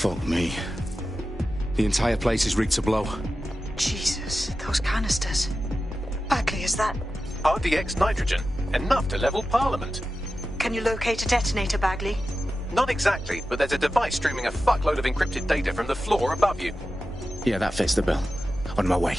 Fuck me. The entire place is rigged to blow. Jesus, those canisters. Bagley, is that... RDX nitrogen. Enough to level Parliament. Can you locate a detonator, Bagley? Not exactly, but there's a device streaming a fuckload of encrypted data from the floor above you. Yeah, that fits the bill. On my way.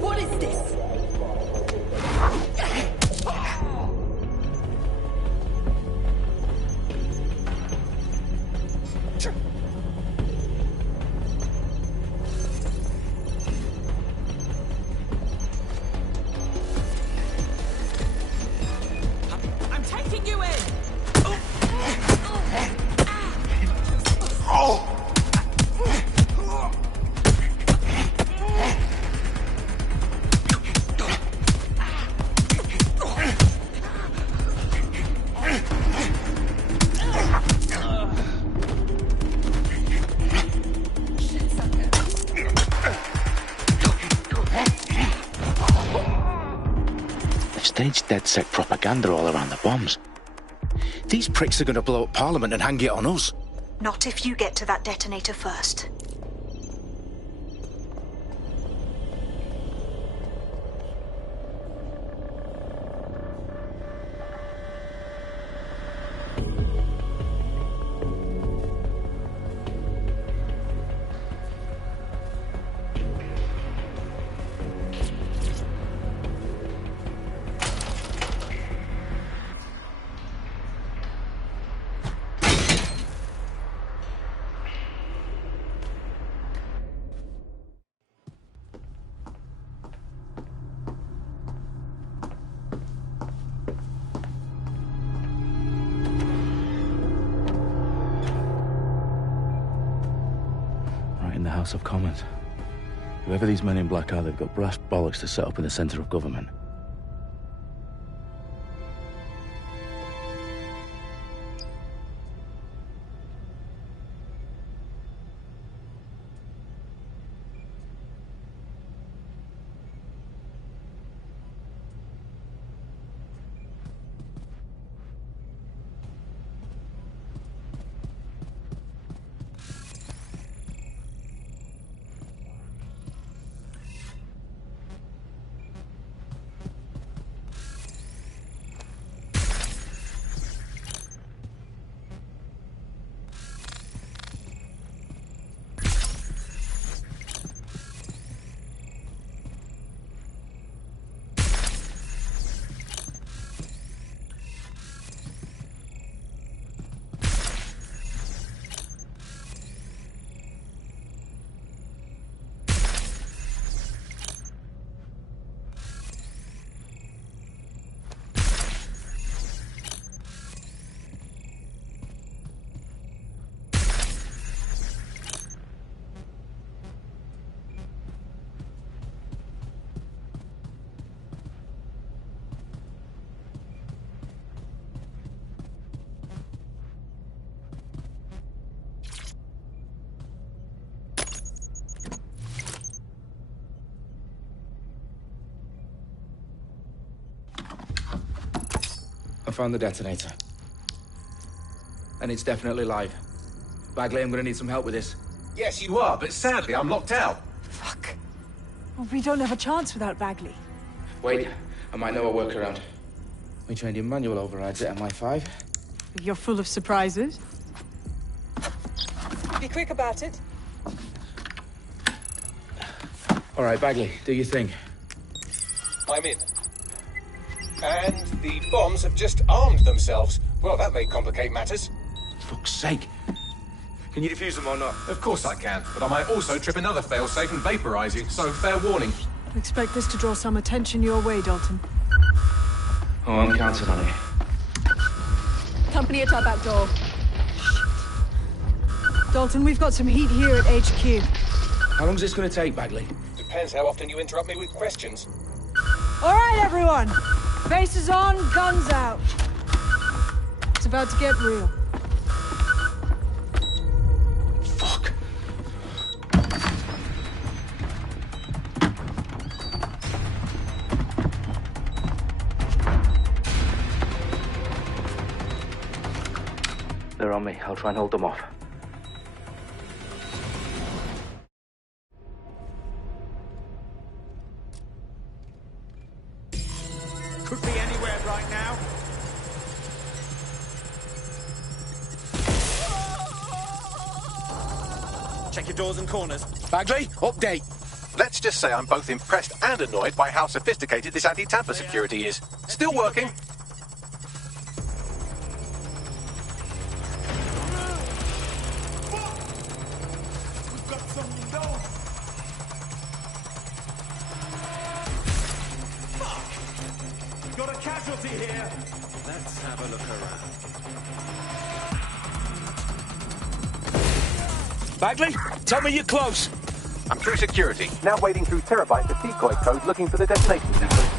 What is this? I'm taking you in! Staged DedSec propaganda all around the bombs. These pricks are going to blow up Parliament and hang it on us. Not if you get to that detonator first. In the House of Commons. Whoever these men in black are, they've got brass bollocks to set up in the centre of government. I found the detonator. And it's definitely live. Bagley, I'm gonna need some help with this. Yes, you are, but sadly I'm locked out. Fuck. Well, we don't have a chance without Bagley. Wait, I might know a workaround. We trained in manual overrides at MI5. You're full of surprises. Be quick about it. All right, Bagley, do your thing. I'm in. And the bombs have just armed themselves. Well, that may complicate matters. Fuck's sake. Can you defuse them or not? Of course I can, but I might also trip another failsafe and vaporize you, so fair warning. Expect this to draw some attention your way, Dalton. Oh, I'm counting on it. Company at our back door. Shit. Dalton, we've got some heat here at HQ. How long's this gonna take, Bagley? Depends how often you interrupt me with questions. All right, everyone. Faces on, guns out. It's about to get real. Fuck. They're on me. I'll try and hold them off. Could be anywhere right now. Check your doors and corners. Bagley, update. Let's just say I'm both impressed and annoyed by how sophisticated this anti-tamper security is. Still working. We've got some dough. Fuck! Got a casualty here. Let's have a look around. Bagley, tell me you're close. I'm through security. Now wading through terabytes of decoy code looking for the destination system.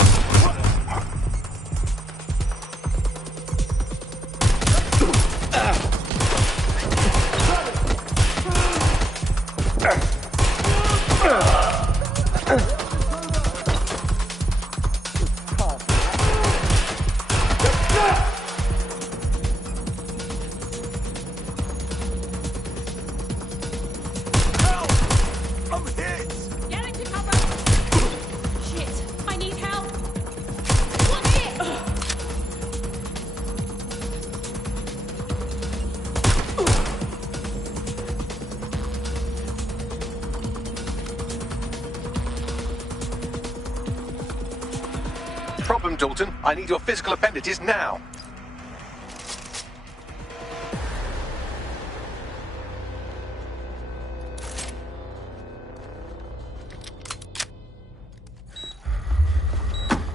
Problem, Dalton. I need your physical appendages now.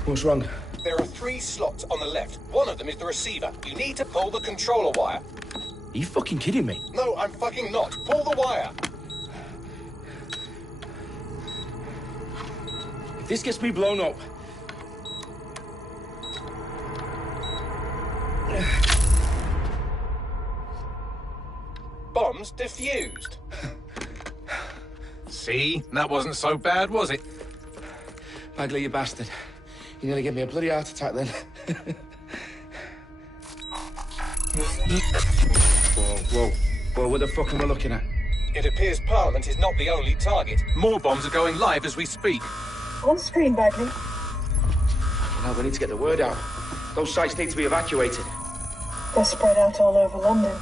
What's wrong? There are 3 slots on the left. One of them is the receiver. You need to pull the controller wire. Are you fucking kidding me? No, I'm fucking not. Pull the wire. If this gets me blown up... Bombs defused. See? That wasn't so bad, was it? Bagley, you bastard. You nearly gave me a bloody heart attack then. Whoa, what the fuck am I looking at? It appears Parliament is not the only target. More bombs are going live as we speak. On screen, Bagley. Now we need to get the word out. Those sites need to be evacuated. They're spread out all over London.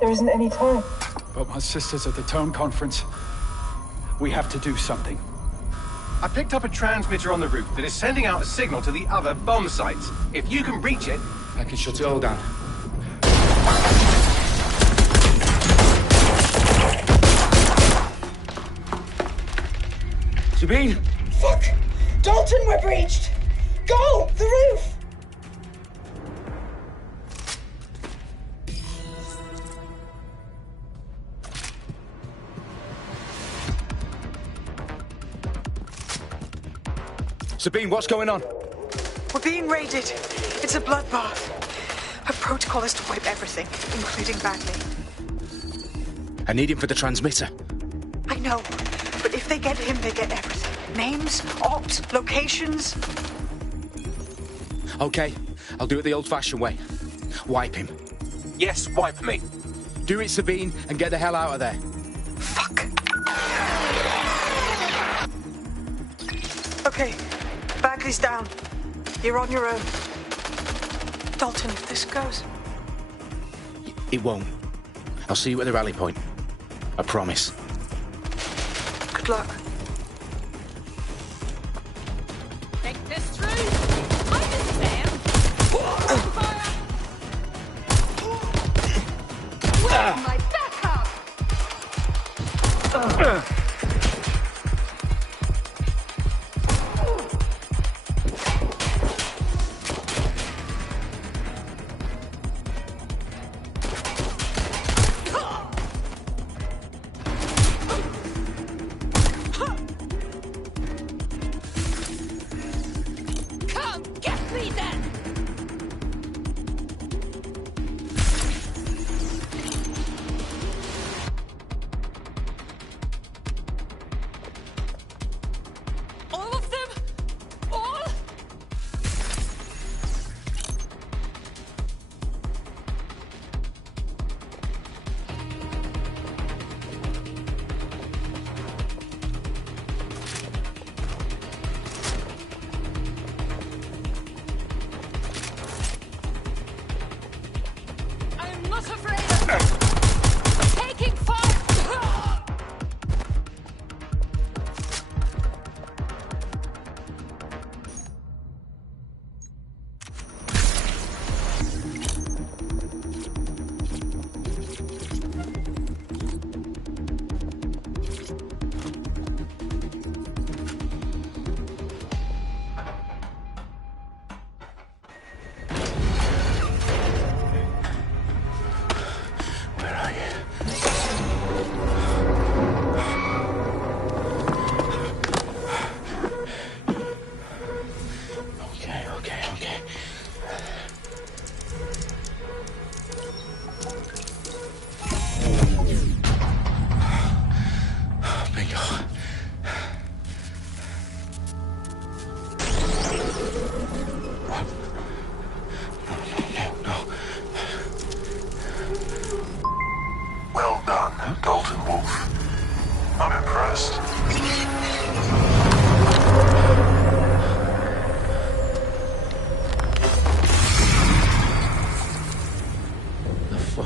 There isn't any time. But my sister's at the town conference. We have to do something. I picked up a transmitter on the roof that is sending out a signal to the other bomb sites. If you can reach it... I can shut it all down. Sabine! Fuck! Dalton, we're breached! Go! The roof! Sabine, what's going on? We're being raided. It's a bloodbath. Our protocol is to wipe everything, including Bagley. I need him for the transmitter. I know, but if they get him, they get everything. Names, ops, locations. Okay, I'll do it the old-fashioned way. Wipe him. Yes, wipe me. Do it, Sabine, and get the hell out of there. Fuck. Okay, Bagley's down. You're on your own. Dalton, if this goes... It won't. I'll see you at the rally point. I promise. Good luck. Think this through. I understand. Where's my backup? Come get me then. afraid of taking fire.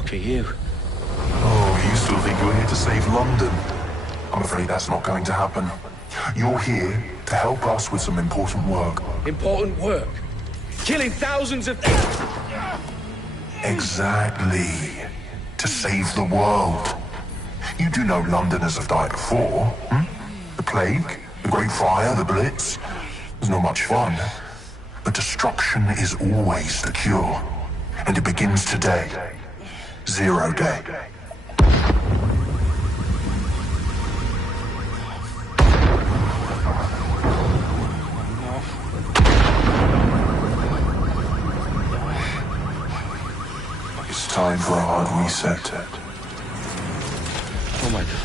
For you. Oh, you still think you're here to save London? I'm afraid that's not going to happen. You're here to help us with some important work. Important work? Killing thousands of... Exactly. To save the world. You do know Londoners have died before, hmm? The Plague, the Great Fire, the Blitz. It's not much fun. But destruction is always the cure. And it begins today. 0 day. It's time for a hard reset. Oh my God.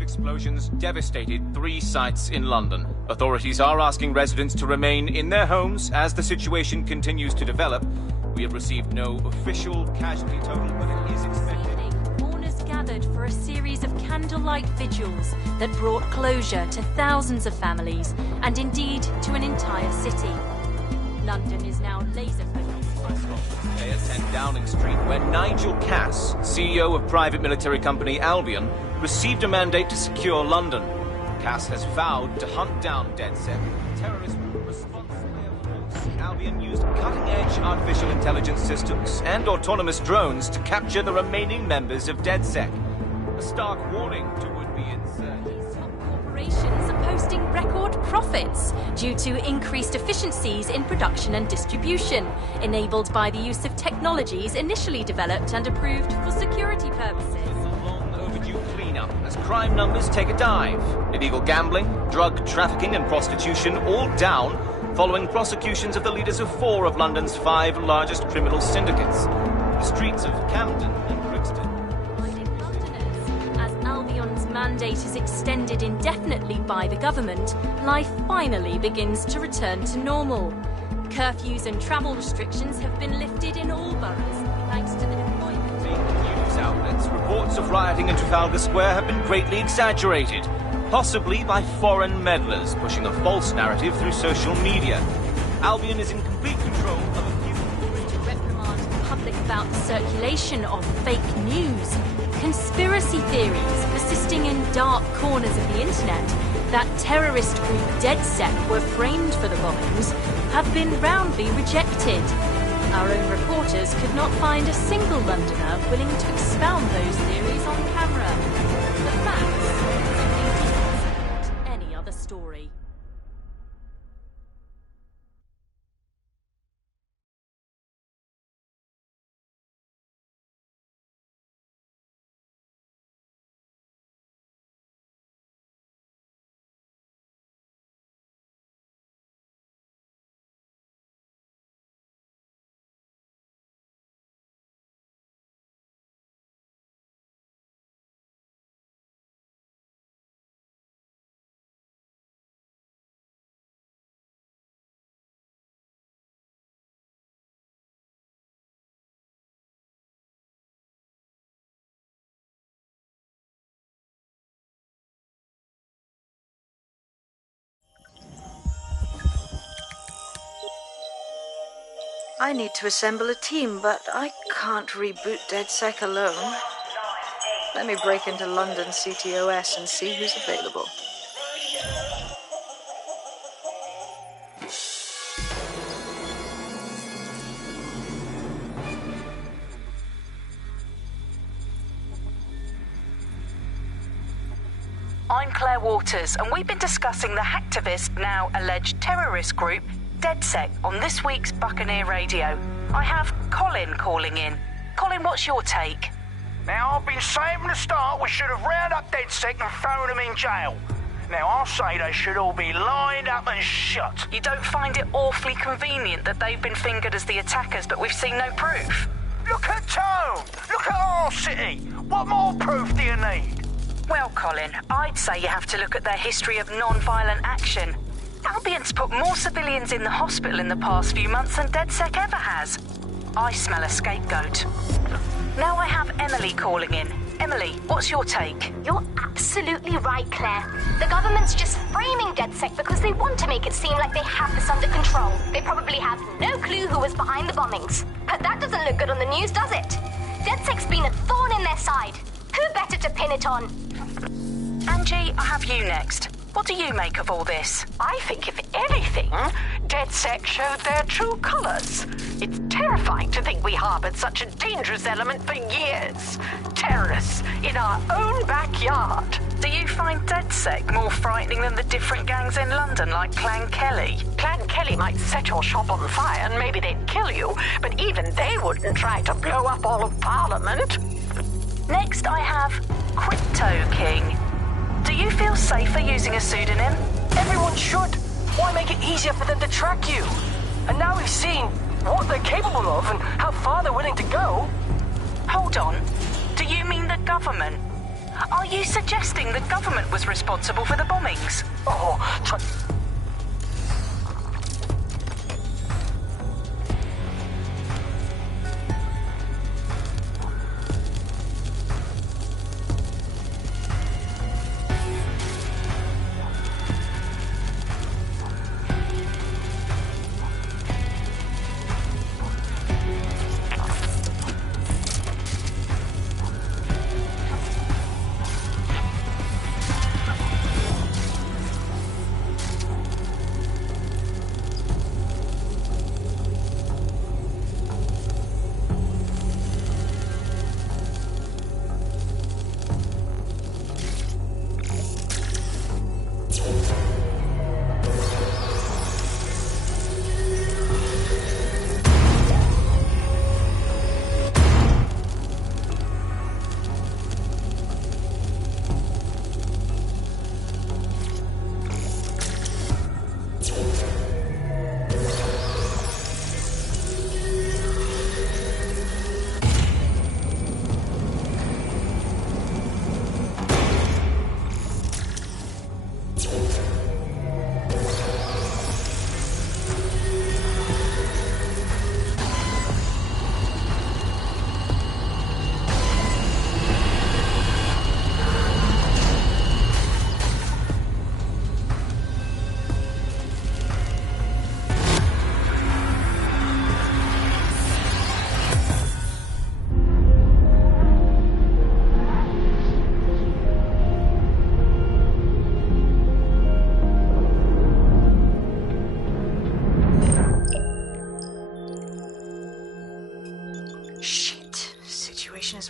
Explosions devastated 3 sites in London. Authorities are asking residents to remain in their homes as the situation continues to develop. We have received no official casualty total, but it is expected. Mourners gathered for a series of candlelight vigils that brought closure to thousands of families and indeed to an entire city. London is now laser-focused. At 10 Downing Street, where Nigel Cass, CEO of private military company Albion, received a mandate to secure London. Cass has vowed to hunt down DedSec, terrorist responsible air force. Albion used cutting-edge artificial intelligence systems and autonomous drones to capture the remaining members of DedSec. A stark warning to would-be insurgents. Corporations are posting record profits due to increased efficiencies in production and distribution, enabled by the use of technologies initially developed and approved for security purposes. As crime numbers take a dive. Illegal gambling, drug trafficking and prostitution all down following prosecutions of the leaders of 4 of London's 5 largest criminal syndicates. The streets of Camden and Brixton. As Albion's mandate is extended indefinitely by the government, life finally begins to return to normal. Curfews and travel restrictions have been lifted in all boroughs, thanks to the deployment. News outlets, reports of rioting in Trafalgar Square have been greatly exaggerated, possibly by foreign meddlers pushing a false narrative through social media. Albion is in complete control of a few... To reprimand the public about the circulation of fake news, conspiracy theories persisting in dark corners of the internet that terrorist group DedSec were framed for the bombings have been roundly rejected. Our own reporters could not find a single Londoner willing to expound those theories on camera. The facts simply any other story. I need to assemble a team, but I can't reboot DedSec alone. Let me break into London CTOS and see who's available. I'm Claire Waters, and we've been discussing the hacktivist, now alleged terrorist group, DedSec, on this week's Buccaneer Radio. I have Colin calling in. Colin, what's your take? Now, I've been saying from the start we should have rounded up DedSec and thrown them in jail. Now, I'll say they should all be lined up and shot. You don't find it awfully convenient that they've been fingered as the attackers, but we've seen no proof? Look at Tone! Look at our city! What more proof do you need? Well, Colin, I'd say you have to look at their history of non-violent action. Albion's put more civilians in the hospital in the past few months than DedSec ever has. I smell a scapegoat. Now I have Emily calling in. Emily, what's your take? You're absolutely right, Claire. The government's just framing DedSec because they want to make it seem like they have this under control. They probably have no clue who was behind the bombings. But that doesn't look good on the news, does it? DedSec's been a thorn in their side. Who better to pin it on? Angie, I have you next. What do you make of all this? I think, if anything, DedSec showed their true colours. It's terrifying to think we harboured such a dangerous element for years. Terrorists in our own backyard. Do you find DedSec more frightening than the different gangs in London, like Clan Kelly? Clan Kelly might set your shop on fire and maybe they'd kill you, but even they wouldn't try to blow up all of Parliament. Next, I have Crypto King. Do you feel safer using a pseudonym? Everyone should. Why make it easier for them to track you? And now we've seen what they're capable of and how far they're willing to go. Hold on. Do you mean the government? Are you suggesting the government was responsible for the bombings? Oh,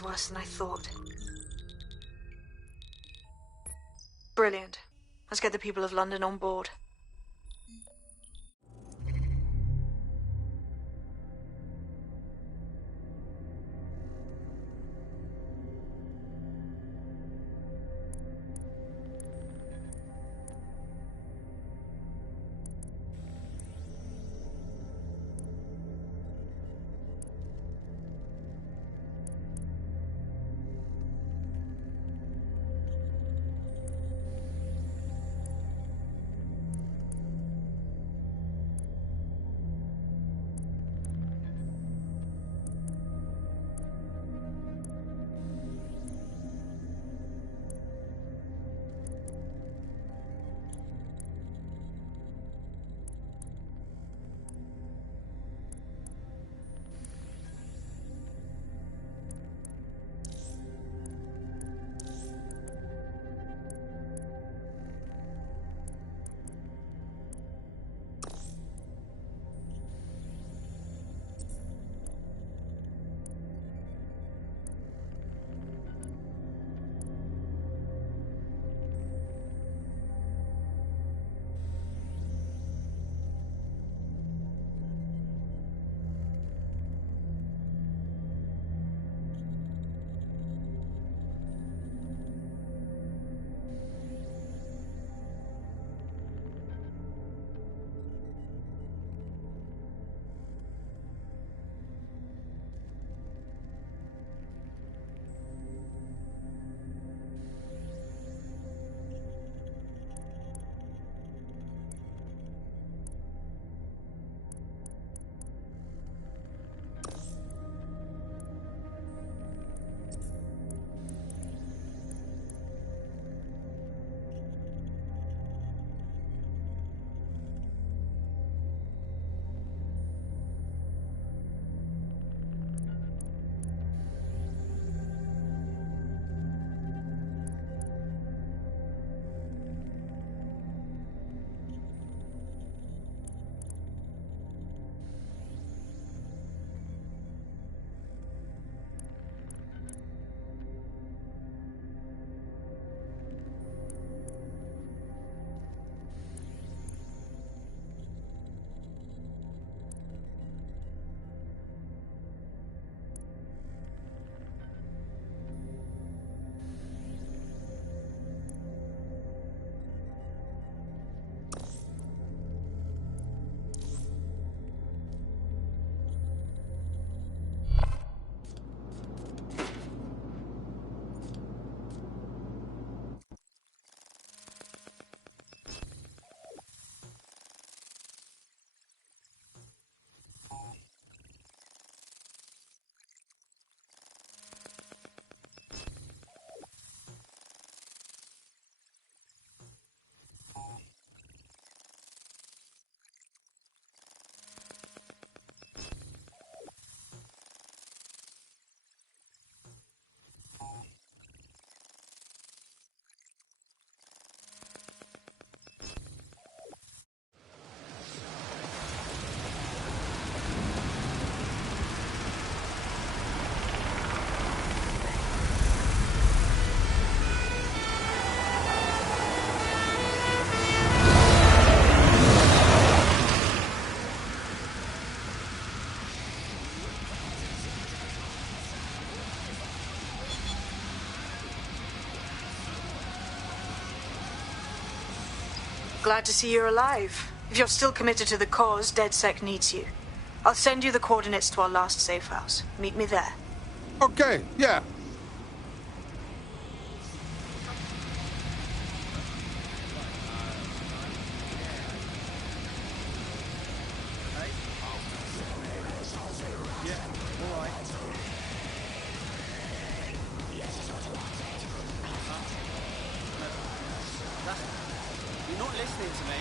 Worse than I thought. Brilliant. Let's get the people of London on board. Glad to see you're alive. If you're still committed to the cause, DedSec needs you. I'll send you the coordinates to our last safe house. Meet me there. Okay, yeah. You're not listening to me.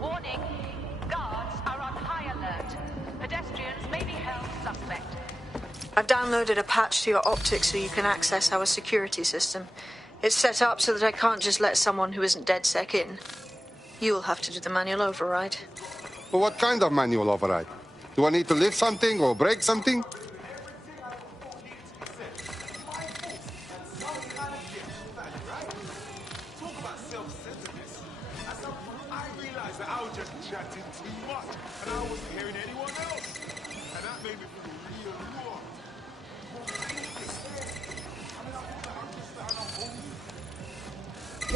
Warning, guards are on high alert. Pedestrians may be held suspect. I've downloaded a patch to your optics so you can access our security system. It's set up so that I can't just let someone who isn't DedSec in. You'll have to do the manual override. But what kind of manual override? Do I need to lift something or break something? Chatting too much, and I wasn't hearing anyone else. And that made me feel real raw.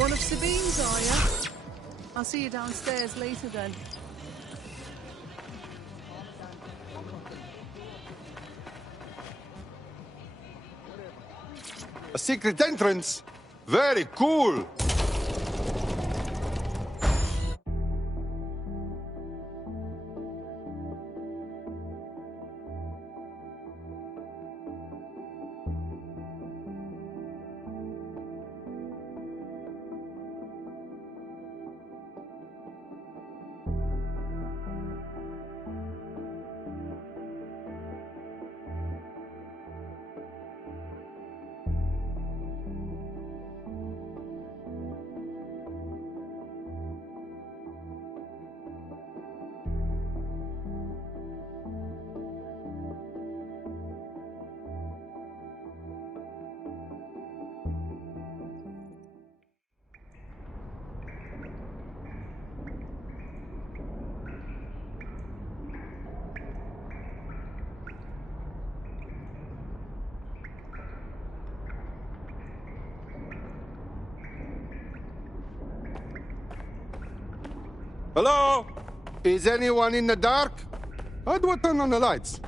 One of Sabine's, are you? I'll see you downstairs later then. A secret entrance? Very cool! Hello? Is anyone in the dark? How do I turn on the lights?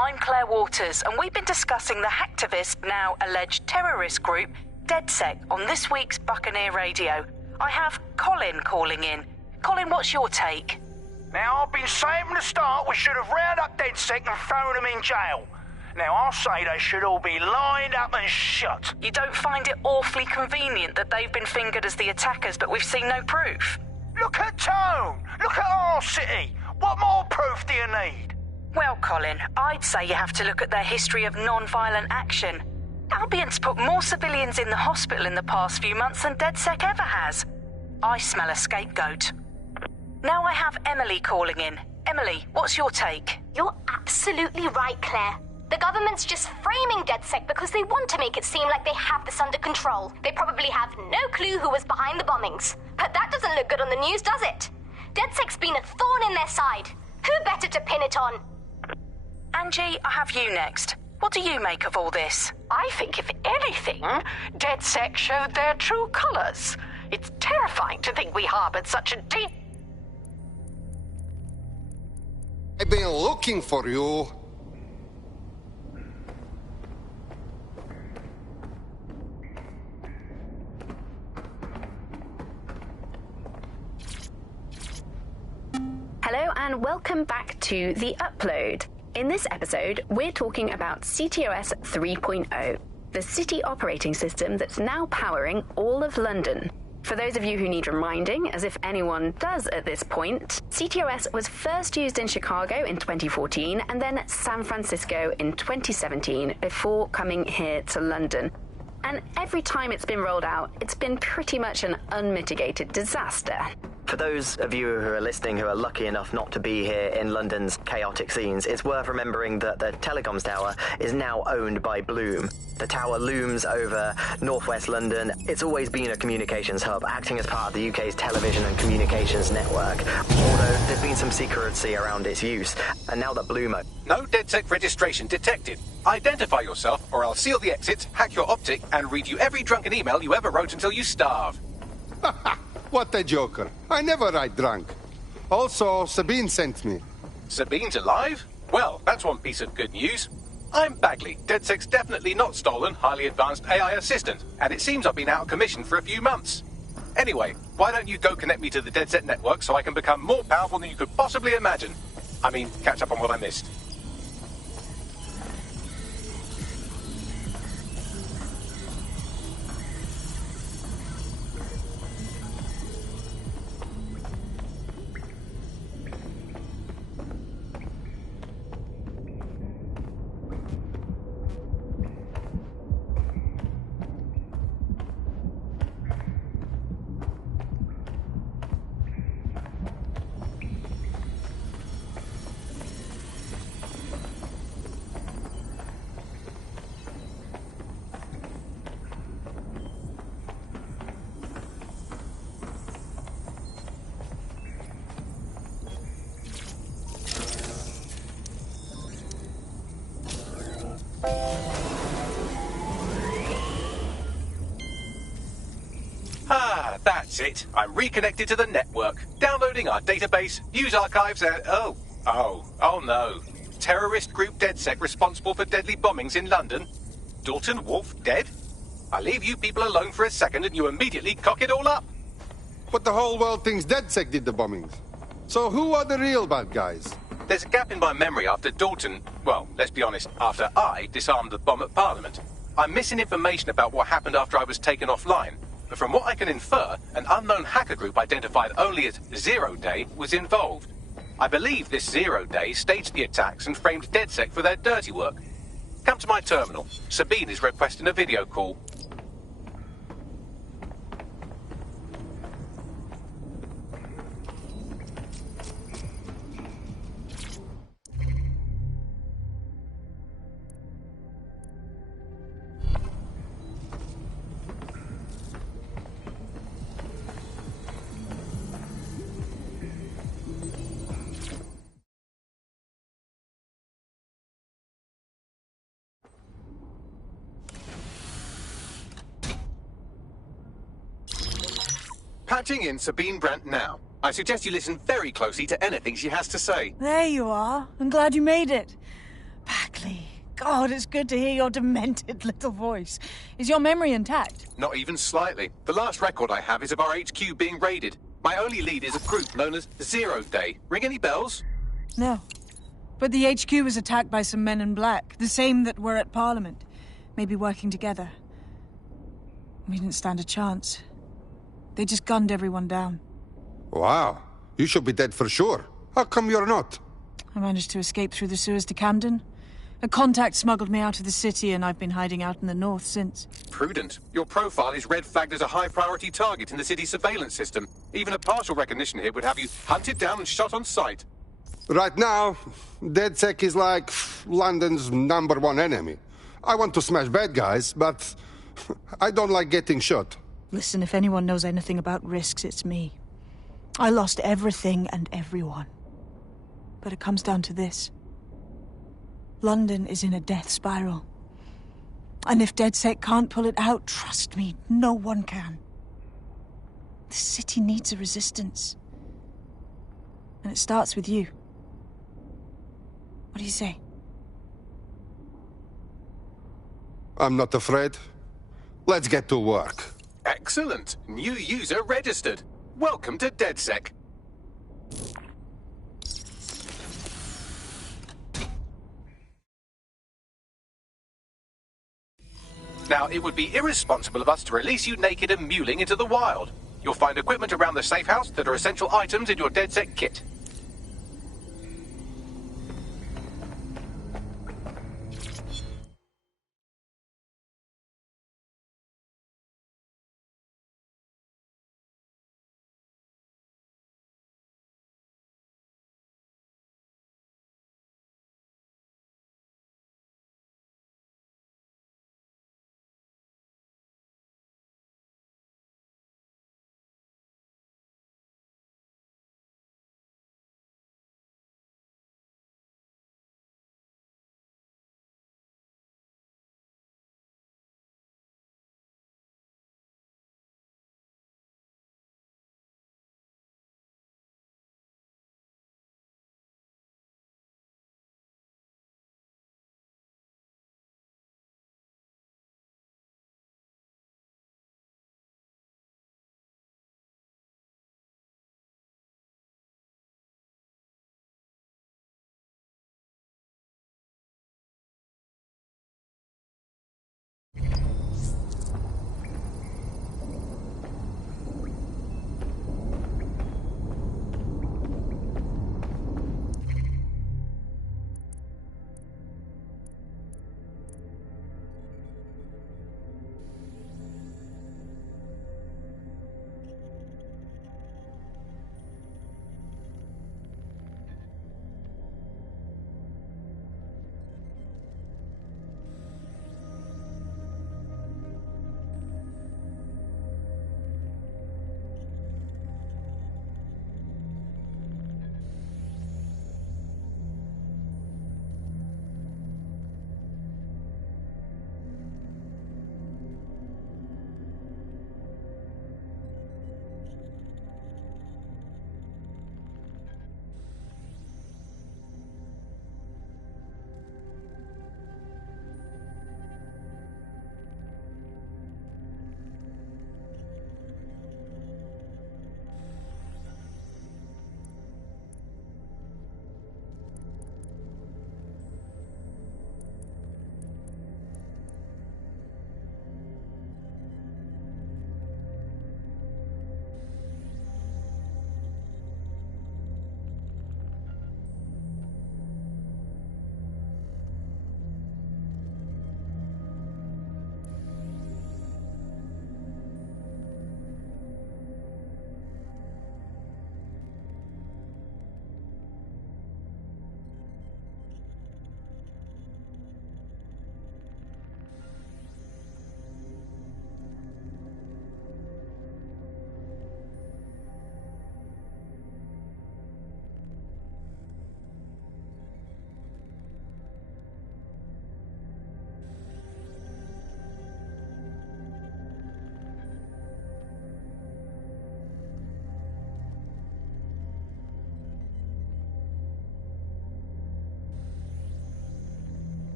I'm Claire Waters, and we've been discussing the hacktivist, now alleged terrorist group, DedSec, on this week's Buccaneer Radio. I have Colin calling in. Colin, what's your take? Now, I've been saying from the start we should have rounded up DedSec and thrown them in jail. Now, I'll say they should all be lined up and shot. You don't find it awfully convenient that they've been fingered as the attackers, but we've seen no proof? Look at Tone! Look at our city! What more proof do you need? Well, Colin, I'd say you have to look at their history of non-violent action. Albion's put more civilians in the hospital in the past few months than DedSec ever has. I smell a scapegoat. Now I have Emily calling in. Emily, what's your take? You're absolutely right, Claire. The government's just framing DedSec because they want to make it seem like they have this under control. They probably have no clue who was behind the bombings. But that doesn't look good on the news, does it? DedSec's been a thorn in their side. Who better to pin it on? Angie, I have you next. What do you make of all this? I think, if anything, DedSec showed their true colors. It's terrifying to think we harbored such a deep... I've been looking for you. Hello and welcome back to The Upload. In this episode, we're talking about CTOS 3.0, the city operating system that's now powering all of London. For those of you who need reminding, as if anyone does at this point, CTOS was first used in Chicago in 2014 and then San Francisco in 2017 before coming here to London. And every time it's been rolled out, it's been pretty much an unmitigated disaster. For those of you who are listening who are lucky enough not to be here in London's chaotic scenes, it's worth remembering that the telecoms tower is now owned by Bloom. The tower looms over northwest London. It's always been a communications hub, acting as part of the UK's television and communications network, although there's been some secrecy around its use. And now that Bloom... No DedSec registration detected. Identify yourself, or I'll seal the exits, hack your optic, and read you every drunken email you ever wrote until you starve. What a joker. I never write drunk. Also, Sabine sent me. Sabine's alive? Well, that's one piece of good news. I'm Bagley, DedSec's definitely not stolen, highly advanced AI assistant, and it seems I've been out of commission for a few months. Anyway, why don't you go connect me to the DedSec network so I can become more powerful than you could possibly imagine? I mean, catch up on what I missed. That's it. I'm reconnected to the network, downloading our database, news archives, and... Oh no. Terrorist group DedSec responsible for deadly bombings in London? Dalton Wolf dead? I leave you people alone for a second and you immediately cock it all up. But the whole world thinks DedSec did the bombings. So who are the real bad guys? There's a gap in my memory after Dalton... Well, let's be honest, after I disarmed the bomb at Parliament. I'm missing information about what happened after I was taken offline. But from what I can infer, an unknown hacker group identified only as Zero Day was involved. I believe this Zero Day staged the attacks and framed DedSec for their dirty work. Come to my terminal. Sabine is requesting a video call. Patching in Sabine Brandt now. I suggest you listen very closely to anything she has to say. There you are. I'm glad you made it. Bagley. God, it's good to hear your demented little voice. Is your memory intact? Not even slightly. The last record I have is of our HQ being raided. My only lead is a group known as Zero Day. Ring any bells? No. But the HQ was attacked by some men in black, the same that were at Parliament. Maybe working together. We didn't stand a chance. They just gunned everyone down. Wow. You should be dead for sure. How come you're not? I managed to escape through the sewers to Camden. A contact smuggled me out of the city, and I've been hiding out in the north since. Prudent. Your profile is red flagged as a high-priority target in the city's surveillance system. Even a partial recognition hit would have you hunted down and shot on sight. Right now, DedSec is like London's #1 enemy. I want to smash bad guys, but I don't like getting shot. Listen, if anyone knows anything about risks, it's me. I lost everything and everyone. But it comes down to this. London is in a death spiral. And if DedSec can't pull it out, trust me, no one can. The city needs a resistance. And it starts with you. What do you say? I'm not afraid. Let's get to work. Excellent. New user registered. Welcome to DedSec. Now, it would be irresponsible of us to release you naked and mewling into the wild. You'll find equipment around the safe house that are essential items in your DedSec kit.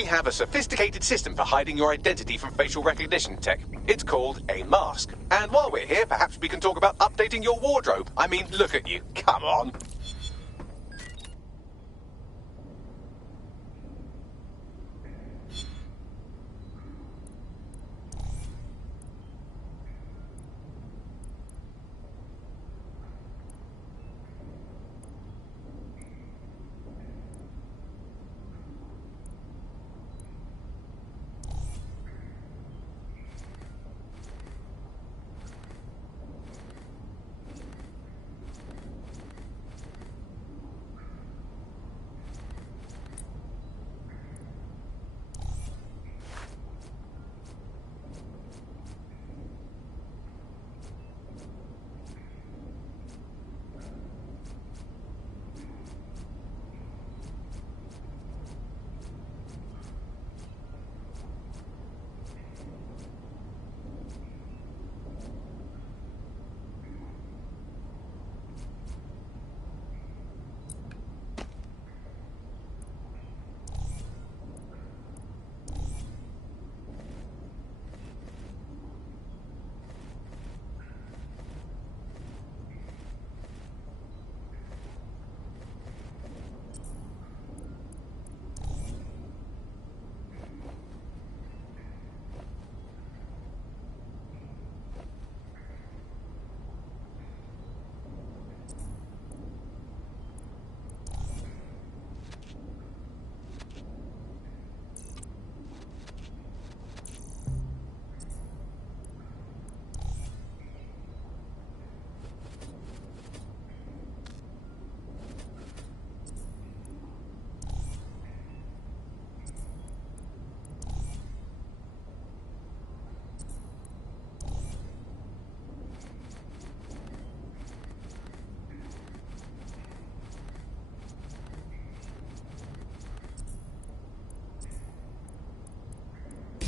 we have a sophisticated system for hiding your identity from facial recognition tech. It's called a mask. And while we're here, perhaps we can talk about updating your wardrobe. I mean, look at you. Come on.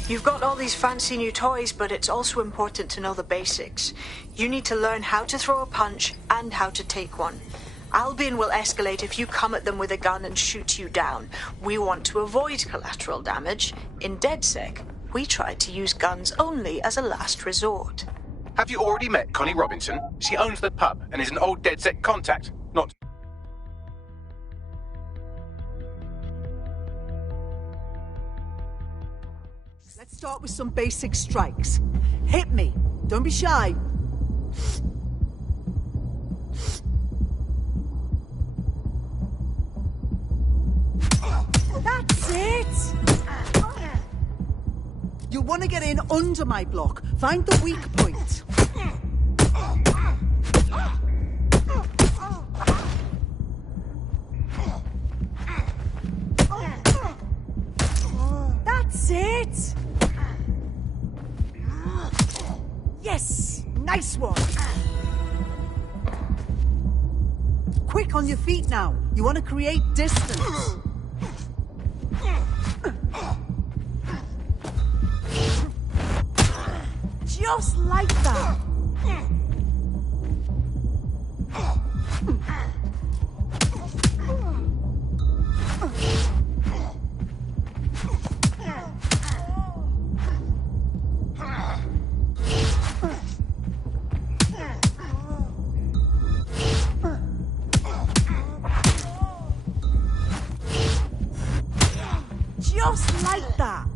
You've got all these fancy new toys, but it's also important to know the basics. You need to learn how to throw a punch and how to take one. Albion will escalate if you come at them with a gun and shoot you down. We want to avoid collateral damage. In DedSec, we try to use guns only as a last resort. Have you already met Connie Robinson? She owns the pub and is an old DedSec contact. Not... Let's start with some basic strikes. Hit me. Don't be shy. That's it! You'll want to get in under my block. Find the weak point. That's it! Yes! Nice one! Quick on your feet now. You want to create distance. Just like that. Just like that.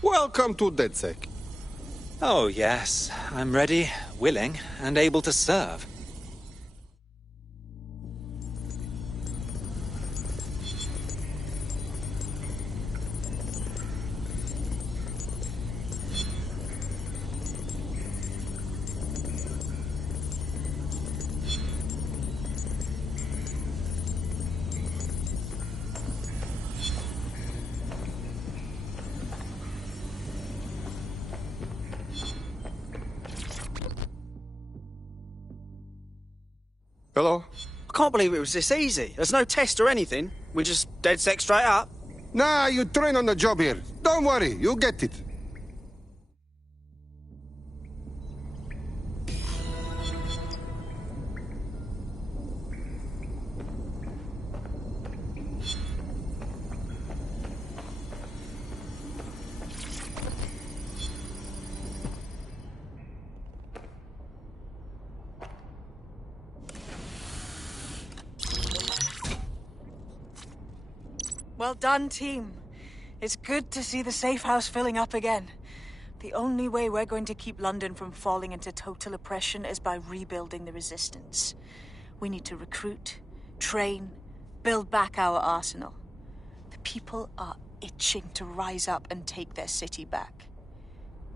Welcome to DedSec. Oh, yes. I'm ready, willing, and able to serve. Hello? I can't believe it was this easy. There's no test or anything. We just DedSec straight up. Nah, you train on the job here. Don't worry, you'll get it. Well done, team. It's good to see the safe house filling up again. The only way we're going to keep London from falling into total oppression is by rebuilding the resistance. We need to recruit, train, build back our arsenal. The people are itching to rise up and take their city back.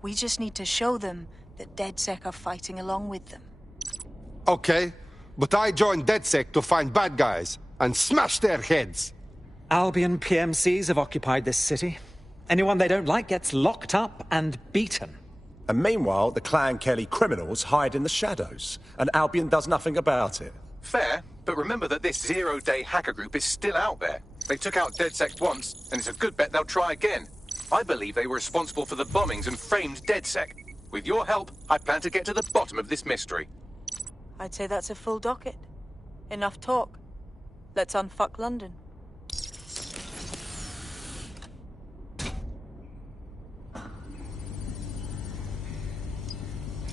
We just need to show them that DedSec are fighting along with them. Okay, but I joined DedSec to find bad guys and smash their heads. Albion PMCs have occupied this city. Anyone they don't like gets locked up and beaten. And meanwhile, the Clan Kelly criminals hide in the shadows, and Albion does nothing about it. Fair, but remember that this zero-day hacker group is still out there. They took out DedSec once, and it's a good bet they'll try again. I believe they were responsible for the bombings and framed DedSec. With your help, I plan to get to the bottom of this mystery. I'd say that's a full docket. Enough talk. Let's unfuck London.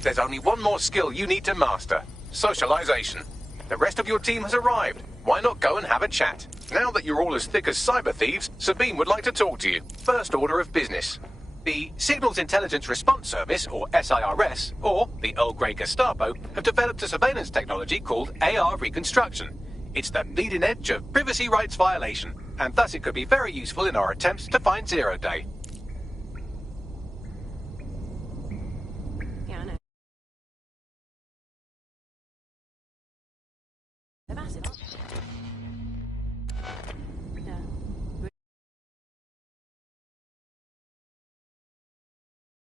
There's only one more skill you need to master. Socialization. The rest of your team has arrived. Why not go and have a chat? Now that you're all as thick as cyber thieves, Sabine would like to talk to you. First order of business. The Signals Intelligence Response Service, or SIRS, or the Earl Grey Gestapo, have developed a surveillance technology called AR Reconstruction. It's the bleeding edge of privacy rights violation, and thus it could be very useful in our attempts to find Zero Day. Yeah, I know. They're massive, aren't they?